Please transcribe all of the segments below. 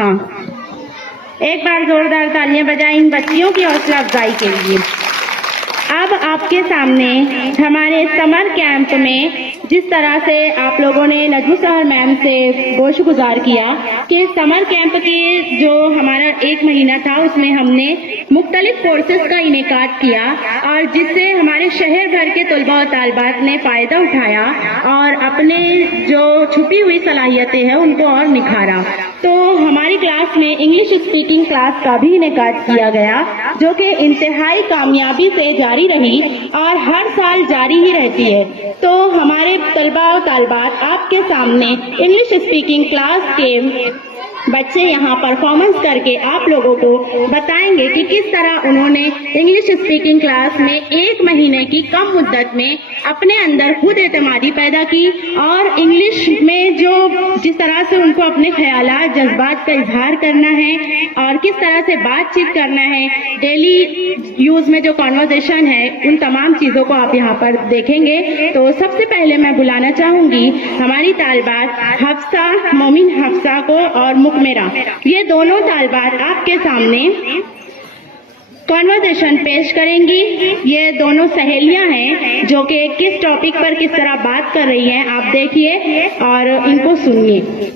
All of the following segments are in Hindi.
हाँ, एक बार जोरदार तालियां बजाएं इन बच्चियों की हौसला अफजाई के लिए। अब आपके सामने हमारे समर कैंप में जिस तरह से आप लोगों ने नजमू सहर मैम से गोशगुजार किया कि समर कैंप के जो हमारा 1 महीना था उसमें हमने मुख्तलिफ कोर्सेज का इनेकाद किया और जिससे हमारे शहर भर के तलबा और तालिबात ने फ़ायदा उठाया और अपने जो छुपी हुई सलाहियतें हैं उनको और निखारा। तो हमारी क्लास में इंग्लिश स्पीकिंग क्लास का भी इनेकाद किया गया जो कि इंतहाई कामयाबी से जारी रही और हर साल जारी ही रहती है। तो हमारे तलबा और तालिबात आपके सामने इंग्लिश स्पीकिंग क्लास के बच्चे यहाँ परफॉर्मेंस करके आप लोगों को बताएंगे कि किस तरह उन्होंने इंग्लिश स्पीकिंग क्लास में 1 महीने की कम मुद्दत में अपने अंदर खुद एतमादी पैदा की और इंग्लिश में जो जिस तरह से उनको अपने ख्यालात जज्बात का इजहार करना है और किस तरह से बातचीत करना है, डेली यूज में जो कॉन्वर्सेशन है, उन तमाम चीजों को आप यहाँ पर देखेंगे। तो सबसे पहले मैं बुलाना चाहूंगी हमारी तालिबात हफ्सा, मोमिन हफ्सा को और मुकमेरा, ये दोनों तालिबात आपके सामने कॉन्वर्सेशन पेश करेंगी। ये दोनों सहेलियां हैं जो कि किस टॉपिक पर किस तरह बात कर रही हैं, आप देखिए और इनको सुनिए।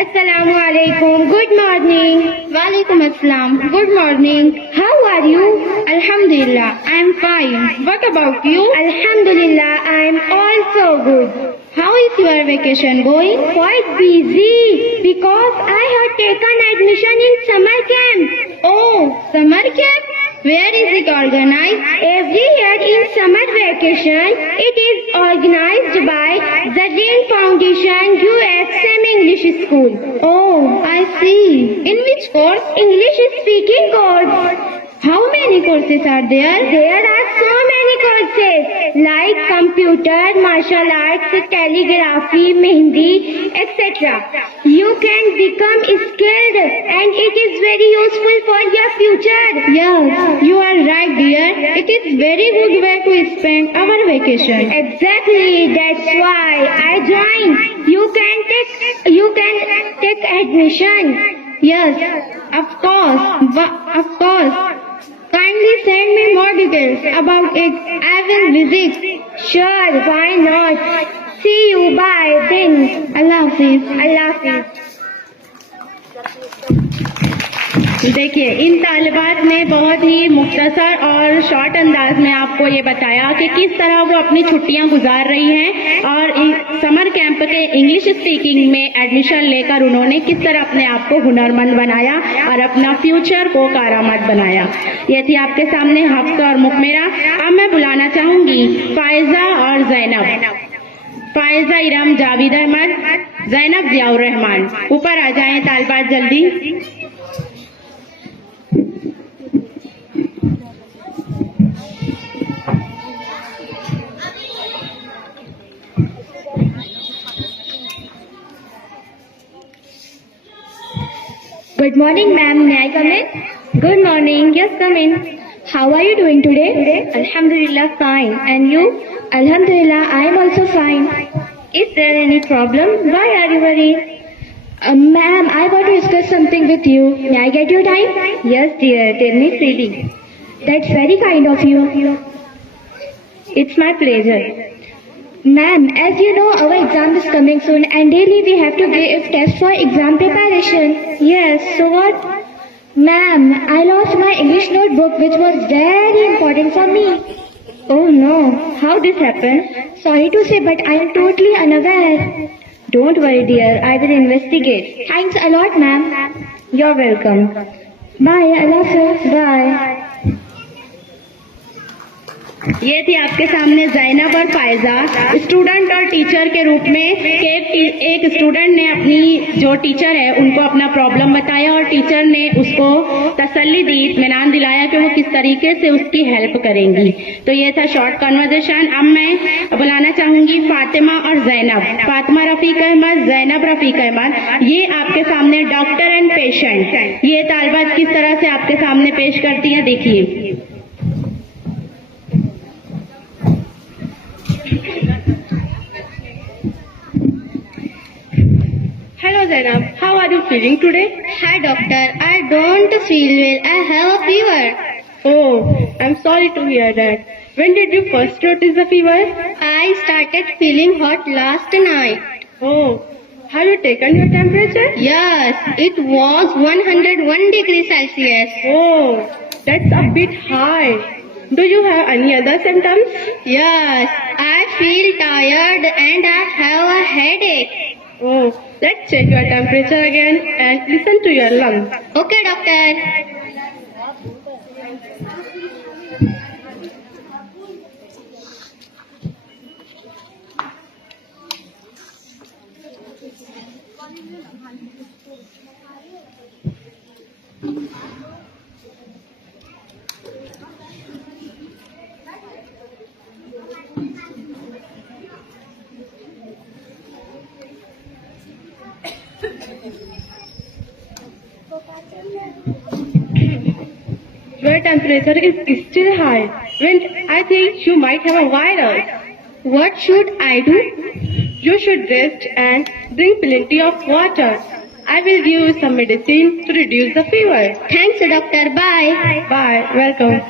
Assalamu alaikum. Good morning. वालेकुम अस्सलाम। Good morning. How are you? Alhamdulillah, I am fine. What about you? Alhamdulillah, I am also good. How is your vacation going? Quite busy because I have taken admission in summer camp. Oh, summer camp? Where is it organized? Every year in summer vacation, it is organized by the Rain Foundation USM English School. Oh, I see. In which course? English speaking course. How many courses are there? There are so many courses like computer, martial arts, calligraphy, mehndi, etc. You can become skilled and it is very useful for your future. Yes, you are right, dear. It is very good way to spend our vacation. Exactly, that's why I joined. You can take admission. Yes, of course. Kindly send me more details about it. I will visit. Sure, why not? See you, bye then. Allah Hafiz. Allah Hafiz. देखिए, इन तालिबात ने बहुत ही मुख्तसर और शॉर्ट अंदाज में आपको ये बताया कि किस तरह वो अपनी छुट्टियां गुजार रही हैं और समर कैंप के इंग्लिश स्पीकिंग में एडमिशन लेकर उन्होंने किस तरह अपने आप को हुनरमंद बनाया और अपना फ्यूचर को कारामद बनाया। ये थी आपके सामने हफ्सा और मुकमेरा। अब मैं बुलाना चाहूंगी फायजा और जैनब। फायजा इरम जावेद अहमद, जैनब जियाउर रहमान। ऊपर आ जाएं तालिबात जल्दी। Good morning, ma'am. May I come in? Good morning. Yes, come in. How are you doing today? Alhamdulillah, fine. And you? Alhamdulillah, I am also fine. Is there any problem? Why are you worried? Ma'am, I want to discuss something with you. May I get your time? Yes, dear. Tell me freely. That's very kind of you. It's my pleasure. Ma'am, as you know, our exam is coming soon and daily we have to give tests for exam preparation. Yes, so what? Ma'am, I lost my English notebook which was very important for me. Oh no, how this happened? Sorry to say, but I am totally unaware. Don't worry, dear. I will investigate. Thanks a lot, ma'am. You're welcome. Bye, Allah Hafiz. Bye. ये थी आपके सामने जैनब और फायजा, स्टूडेंट और टीचर के रूप में। एक स्टूडेंट ने अपनी जो टीचर है उनको अपना प्रॉब्लम बताया और टीचर ने उसको तसल्ली दी, इत्मीनान दिलाया कि वो किस तरीके से उसकी हेल्प करेंगी। तो ये था शॉर्ट कन्वर्सेशन। अब मैं बुलाना चाहूंगी फातिमा और जैनब। फातिमा रफीक अहमद, जैनब रफीक अहमद। ये आपके सामने डॉक्टर एंड पेशेंट, ये तालिबात किस तरह से आपके सामने पेश करती है, देखिए। Hello Zainab, how are you feeling today? Hi doctor, I don't feel well. I have a fever. Oh, I'm sorry to hear that. When did you first notice the fever? I started feeling hot last night. Oh, have you taken your temperature? Yes, it was 101 degrees Celsius. Oh, that's a bit high. Do you have any other symptoms? Yes, I feel tired and I have a headache. Oh, let's check your temperature again and listen to your lungs. Okay doctor. Your temperature is still high. When I think you might have a virus. What should I do? You should rest and drink plenty of water. I will give you some medicine to reduce the fever. Thanks doctor. Bye. Bye. Welcome.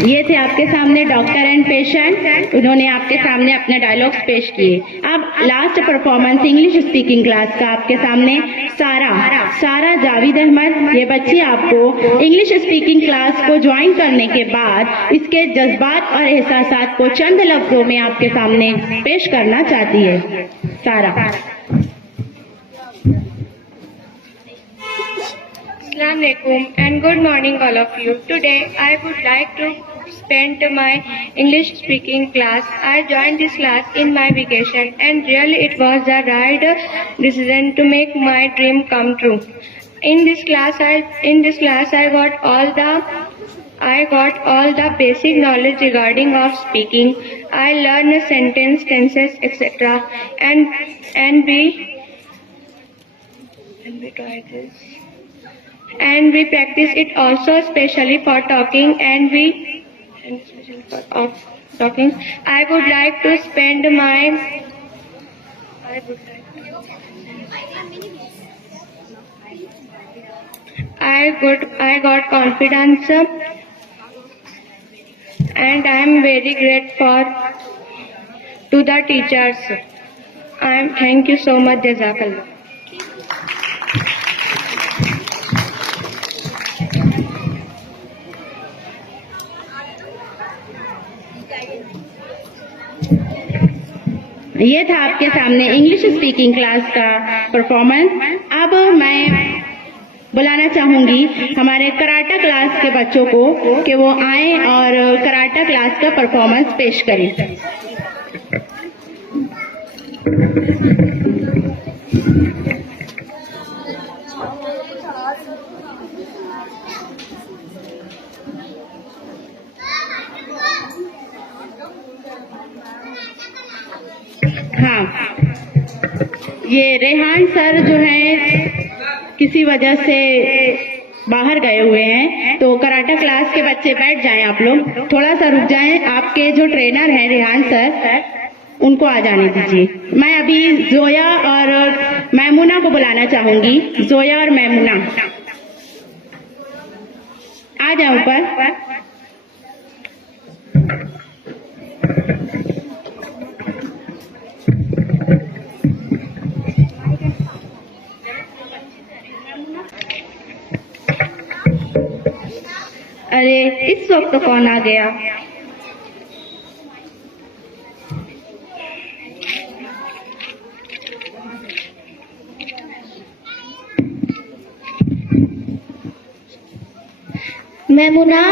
ये थे आपके सामने डॉक्टर एंड पेशेंट, उन्होंने आपके सामने अपने डायलॉग्स पेश किए। अब last performance English speaking class का आपके सामने सारा जावेद अहमद। ये बच्ची आपको इंग्लिश स्पीकिंग क्लास को ज्वाइन करने के बाद इसके जज्बात और एहसासात को चंद लफ्जों में आपके सामने पेश करना चाहती है। सारा। Assalamu alaikum and good morning all of you. Today I would like to spend my English speaking class. I joined this class in my vacation and really it was the right decision to make my dream come true. In this class I got all the basic knowledge regarding of speaking. I learned sentence, tenses, etc. and we practice it also, especially for talking I would like to spend my I got confidence and I am very grateful to the teachers. Thank you so much. Jazakallah. ये था आपके सामने इंग्लिश स्पीकिंग क्लास का परफॉर्मेंस। अब मैं बुलाना चाहूंगी हमारे कराटा क्लास के बच्चों को कि वो आए और कराटा क्लास का परफॉर्मेंस पेश करें। हाँ, ये रेहान सर जो हैं किसी वजह से बाहर गए हुए हैं, तो कराटा क्लास के बच्चे बैठ जाएं, आप लोग थोड़ा सा रुक जाएं। आपके जो ट्रेनर हैं रेहान सर, उनको आ जाने दीजिए। मैं अभी जोया और मैमुना को बुलाना चाहूंगी। जोया और मैमुना आ जाओ ऊपर। अरे इस वक्त कौन आ गया? मैमुना,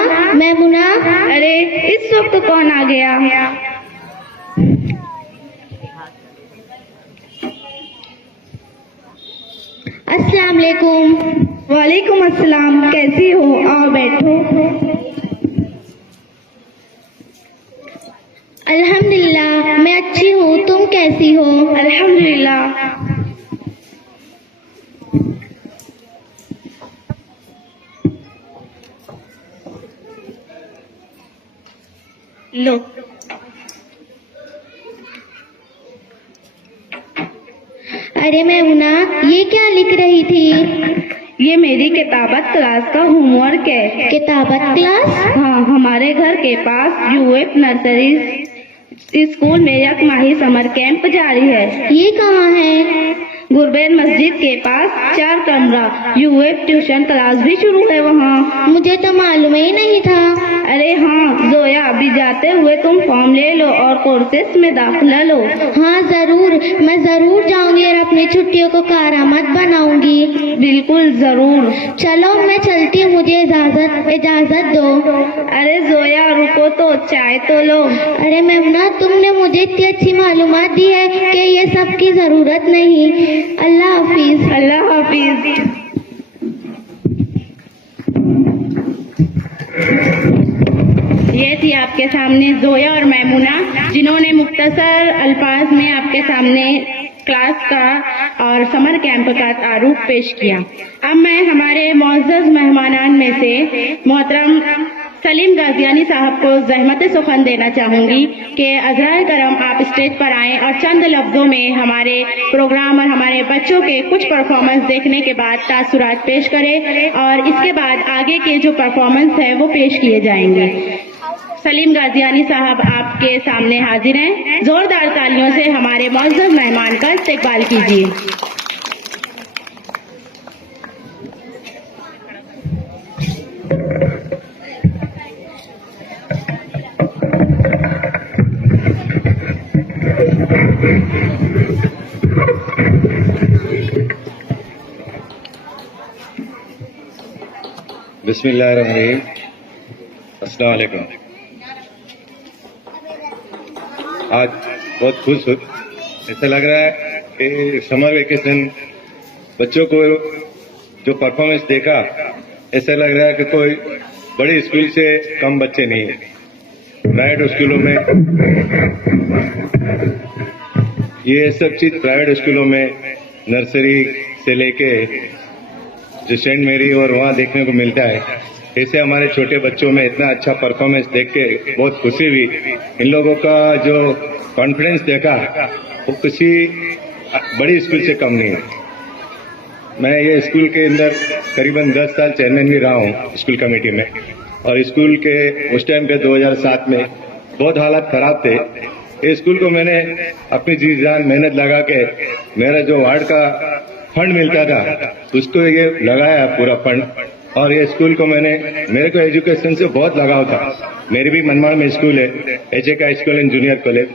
अरे इस वक्त कौन आ गया? अस्सलाम वालेकुम। वालेकुम अस्सलाम, कैसी हो? आओ बैठो। अल्हम्दुलिल्लाह, मैं अच्छी हूँ, तुम कैसी हो? अल्हम्दुलिल्लाह। लो, अरे मैमुना, ये क्या लिख रही थी? ये मेरी किताबत क्लास का होमवर्क है। किताबत क्लास? हाँ, हमारे घर के पास यूएफ नर्सरी स्कूल में एक माही समर कैंप जारी है। ये कहाँ है? गुरबेल मस्जिद के पास 4 कमरा यूएफ ट्यूशन क्लास भी शुरू है वहाँ। मुझे तो मालूम ही नहीं था। अरे हाँ जोया, अभी जाते हुए तुम फॉर्म ले लो और कोर्सेस में दाखिला लो। हाँ जरूर, मैं जरूर जाऊंगी और अपनी छुट्टियों को कारामद बनाऊंगी। बिल्कुल जरूर। चलो मैं चलती हूँ, मुझे इजाजत दो। अरे जोया रुको तो, चाय तो लो। अरे मैमुना, तुमने मुझे इतनी अच्छी मालूमात दी है कि ये सब की जरूरत नहीं। अल्लाह हाफिज। अल्लाह हाफिज। ये थी आपके सामने जोया और मैमुना, जिन्होंने मुख्तसर अल्फाज में आपके सामने क्लास का और समर कैंप का तारुफ पेश किया। अब मैं हमारे मुअज़्ज़ज़ मेहमानान में से मोहतरम सलीम गाजियानी साहब को ज़हमत सुखन देना चाहूंगी कि अज़राए करम आप स्टेज पर आएं और चंद लफ्जों में हमारे प्रोग्राम और हमारे बच्चों के कुछ परफॉर्मेंस देखने के बाद तासुरात पेश करें और इसके बाद आगे के जो परफॉर्मेंस है वो पेश किए जाएंगे। सलीम गाजियानी साहब आपके सामने हाजिर हैं। जोरदार तालियों से हमारे मुअज़्ज़ज़ मेहमान का इस्तकबाल कीजिए। बिस्मिल्लाहिर्रहमानिर्रहीम। अस्सलाम वालेकुम। आज बहुत खुश हूँ, ऐसा लग रहा है कि समर वेकेशन बच्चों को जो परफॉर्मेंस देखा, ऐसा लग रहा है कि कोई बड़े स्कूल से कम बच्चे नहीं है। प्राइवेट स्कूलों में ये सब चीज, प्राइवेट स्कूलों में नर्सरी से लेके जो सेंट मेरी और वहाँ देखने को मिलता है। ऐसे हमारे छोटे बच्चों में इतना अच्छा परफॉर्मेंस देख के बहुत खुशी हुई। इन लोगों का जो कॉन्फिडेंस देखा वो किसी बड़ी स्कूल से कम नहीं है। मैं ये स्कूल के अंदर करीबन 10 साल चेयरमैन भी रहा हूँ स्कूल कमेटी में, और स्कूल के उस टाइम पे 2007 में बहुत हालात खराब थे। इस स्कूल को मैंने अपनी जी जान मेहनत लगा के, मेरा जो वार्ड का फंड मिलता था उसको ये लगाया पूरा फंड, और ये स्कूल को मेरे को एजुकेशन से बहुत लगाव था। मेरी भी मनमाड़ में स्कूल है, HK school and junior college,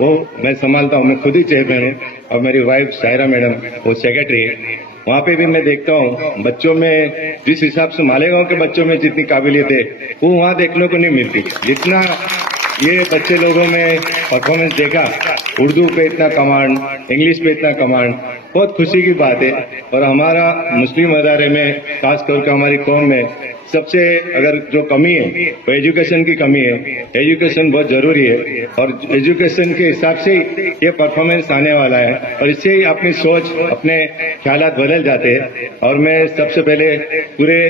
वो मैं संभालता हूँ। मैं खुद ही चेयरमैन हूँ और मेरी वाइफ सायरा मैडम वो सेक्रेटरी है। वहाँ पे भी मैं देखता हूँ बच्चों में जिस हिसाब से मालेगांव के बच्चों में जितनी काबिलियत है वो वहाँ देखने को नहीं मिलती। जितना ये बच्चे लोगों में परफॉर्मेंस देखा, उर्दू पे इतना कमांड, इंग्लिश पे इतना कमांड, बहुत खुशी की बात है। और हमारा मुस्लिम अदारे में, खास करके हमारी कौम में सबसे अगर जो कमी है वो एजुकेशन की कमी है। एजुकेशन बहुत जरूरी है और एजुकेशन के हिसाब से ही ये परफॉर्मेंस आने वाला है, और इससे ही अपनी सोच, अपने ख्यालात बदल जाते हैं। और मैं सबसे पहले पूरे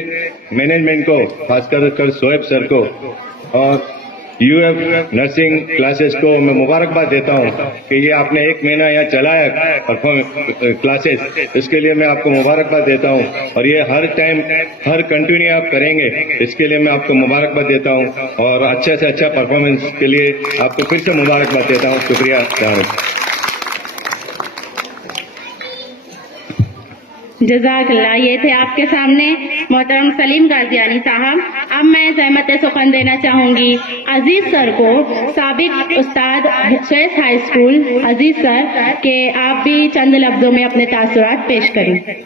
मैनेजमेंट को, खासकर सोएब सर को और यूएफ नर्सिंग क्लासेस को मैं मुबारकबाद देता हूं कि ये आपने 1 महीना यहाँ चलाया परफॉर्मेंस क्लासेस, इसके लिए मैं आपको मुबारकबाद देता हूं। और ये हर टाइम हर कंटिन्यू आप करेंगे, इसके लिए मैं आपको मुबारकबाद देता हूं। और अच्छे से अच्छा परफॉर्मेंस के लिए आपको फिर से मुबारकबाद देता हूं। शुक्रिया। जज़ाकल्लाह। ये थे आपके सामने मोहतरम सलीम गाजियानी साहब। अब मैं ज़हमत सुखन देना चाहूंगी अजीज सर को, साबिक उस्ताद शेख हाई स्कूल अजीज सर, के आप भी चंद लफ्जों में अपने तासुरात पेश करें।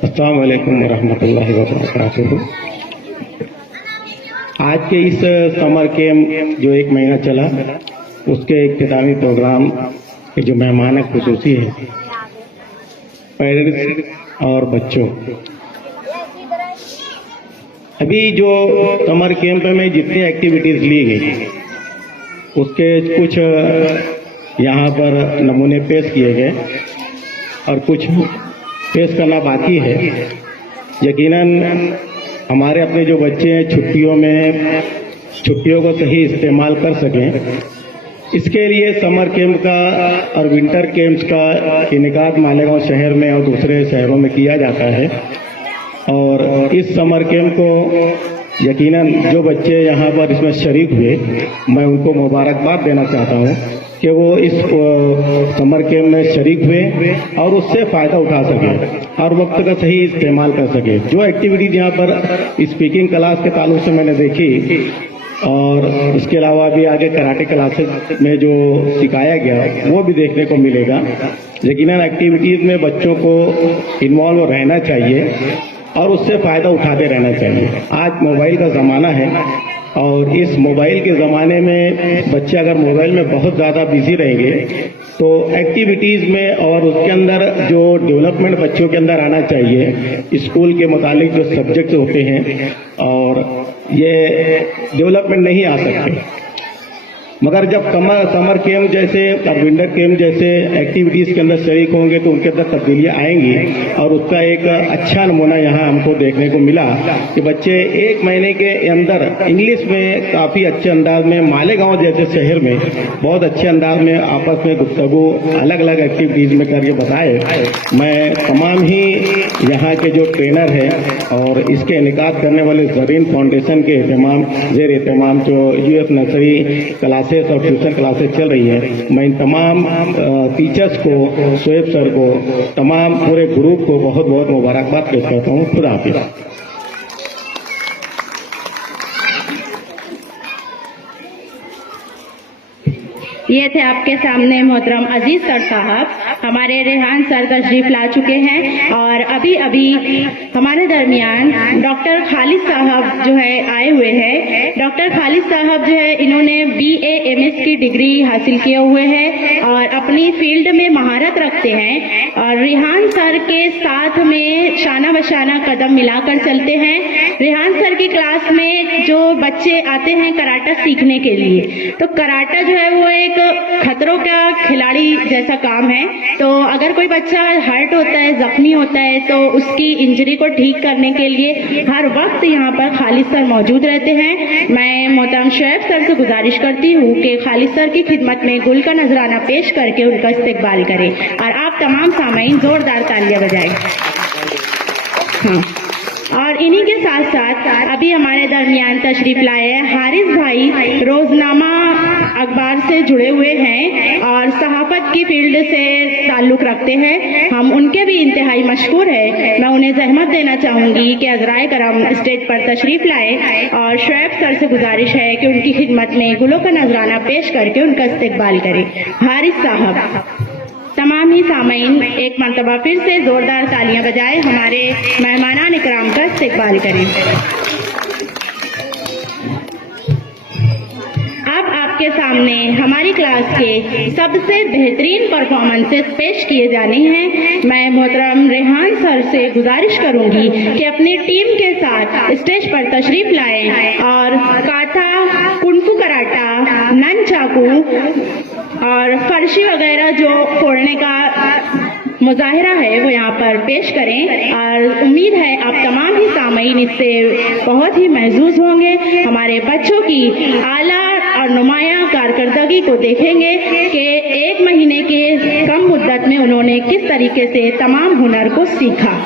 अस्सलाम वालेकुम वरहमतुल्लाहि वबरकातुहू। आज के इस समर कैंप जो 1 महीना चला, उसके इख्तितामी प्रोग्राम के जो मेहमान खुसूसी है, पेरेंट्स और बच्चों, अभी जो समर कैंप में जितनी एक्टिविटीज ली गई उसके कुछ यहाँ पर नमूने पेश किए गए और कुछ पेश करना बाकी है। यकीनन हमारे अपने जो बच्चे हैं छुट्टियों को सही इस्तेमाल कर सकें, इसके लिए समर कैंप का और विंटर कैंप्स का इनेकाद मालेगांव शहर में और दूसरे शहरों में किया जाता है। और इस समर कैंप को यकीनन जो बच्चे यहाँ पर इसमें शरीक हुए, मैं उनको मुबारकबाद देना चाहता हूँ कि वो इस समर कैंप में शरीक हुए और उससे फ़ायदा उठा सके और वक्त का सही इस्तेमाल कर सके। जो एक्टिविटीज़ यहाँ पर स्पीकिंग क्लास के ताल्लुक से मैंने देखी और इसके अलावा भी आगे कराटे क्लासेस में जो सिखाया गया वो भी देखने को मिलेगा। लेकिन एक्टिविटीज़ में बच्चों को इन्वॉल्व रहना चाहिए और उससे फ़ायदा उठाते रहना चाहिए। आज मोबाइल का ज़माना है और इस मोबाइल के ज़माने में बच्चे अगर मोबाइल में बहुत ज़्यादा बिजी रहेंगे तो एक्टिविटीज़ में और उसके अंदर जो डेवलपमेंट बच्चों के अंदर आना चाहिए, स्कूल के मुतालिक जो सब्जेक्ट होते हैं और ये डेवलपमेंट नहीं आ सकते। मगर जब समर कैंप जैसे और विंटर कैंप जैसे एक्टिविटीज़ के अंदर शरीक होंगे तो उनके अंदर तब्दीलियाँ आएंगी और उसका एक अच्छा नमूना यहाँ हमको देखने को मिला कि बच्चे एक महीने के अंदर इंग्लिश में काफ़ी अच्छे अंदाज में मालेगांव जैसे शहर में बहुत अच्छे अंदाज में आपस में गुफ्तगू अलग अलग एक्टिविटीज़ में करके बताए। मैं तमाम ही यहाँ के जो ट्रेनर हैं और इसके इनेकाद करने वाले ज़रीन फाउंडेशन के ज़ेर एहतमाम जो यूएफ नर्सरी क्लासेस और ट्यूशन क्लासेस चल रही है, मैं इन तमाम टीचर्स को, शोएब सर को, तमाम पूरे ग्रुप को बहुत बहुत मुबारकबाद पेश करता हूँ। खुदा हाफिज़। ये थे आपके सामने मोहतरम अजीज सर साहब। हमारे रेहान सर तशरीफ ला चुके हैं और अभी अभी हमारे दरमियान डॉक्टर खालिद साहब जो है आए हुए हैं। डॉक्टर खालिद साहब जो है इन्होंने BA MS की डिग्री हासिल किए हुए हैं और अपनी फील्ड में महारत रखते हैं और रेहान सर के साथ में शाना बशाना कदम मिलाकर चलते हैं। रेहान सर की क्लास में जो बच्चे आते हैं कराटा सीखने के लिए, तो कराटा जो है वो एक खतरों का खिलाड़ी जैसा काम है। तो अगर कोई बच्चा हर्ट होता है, जख्मी होता है, तो उसकी इंजरी को ठीक करने के लिए हर वक्त यहाँ पर खालिद सर मौजूद रहते हैं। मैं मोहतरम शोएब सर से गुजारिश करती हूँ कि खालिद सर की खिदमत में गुल का नजराना पेश करके उनका इस्तकबाल करें और आप तमाम सामाईन जोरदार तालियां बजाएं। हाँ, और इन्हीं के साथ साथ अभी हमारे दरमियान तशरीफ लाए हैं हारिस भाई, रोजनामा अखबार से जुड़े हुए हैं और सहाफत की फील्ड से ताल्लुक रखते हैं। हम उनके भी इंतहाई मशकूर है। मैं उन्हें जहमत देना चाहूंगी कि अज़राए करम स्टेज पर तशरीफ लाए और शोएब सर से गुजारिश है कि उनकी खिदमत में गुलों का नजराना पेश करके उनका इस्तकबाल करें। हारिस साहब, तमाम ही सामाईन एक मरतबा फिर से जोरदार तालियां बजाए हमारे मेहमानान इकराम का इस्तकबाल करें। अब आपके सामने हमारी क्लास के सबसे बेहतरीन परफॉर्मेंसेस पेश किए जाने हैं। मैं मोहतरम रेहान सर से गुजारिश करूंगी कि अपनी टीम के साथ स्टेज पर तशरीफ लाएं और काथा, कुंफू कराटा, नन चाकू और फर्शी वगैरह जो फोड़ने का मुजाहिरा है वो यहाँ पर पेश करें और उम्मीद है आप तमाम ही सामाईन इससे बहुत ही महजूज होंगे। हमारे बच्चों की आला और नुमाया कारकर्दगी को देखेंगे कि एक महीने के कम मुद्दत में उन्होंने किस तरीके से तमाम हुनर को सीखा।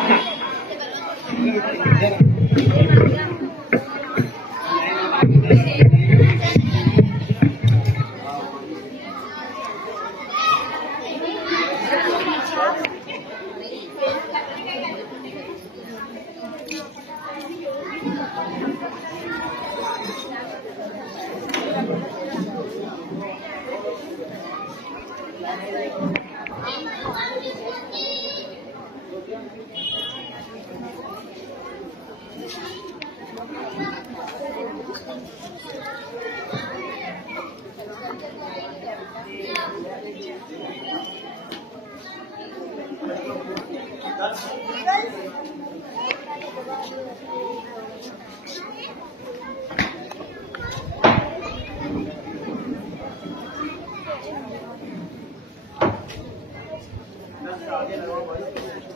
है।